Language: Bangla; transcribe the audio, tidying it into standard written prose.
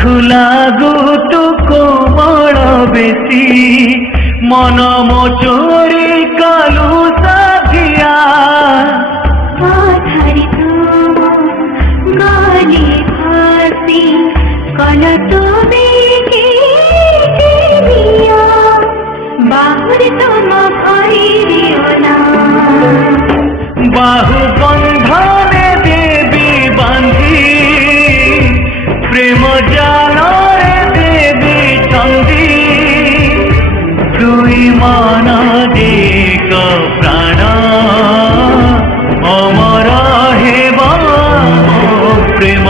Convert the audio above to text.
ঠুলা গুটু কোমল বেশি মন মোচরি কালু সাথিয়া ধরি তুম গলি ভাসি কল তুমি দিয়া বাহুর তুম ভরিও না বাহু বন্ধনে দেবী বান্ধি প্রেম জালরে দেবী চন্দি দুই মান দেক প্রাণ অমর হেব প্রেম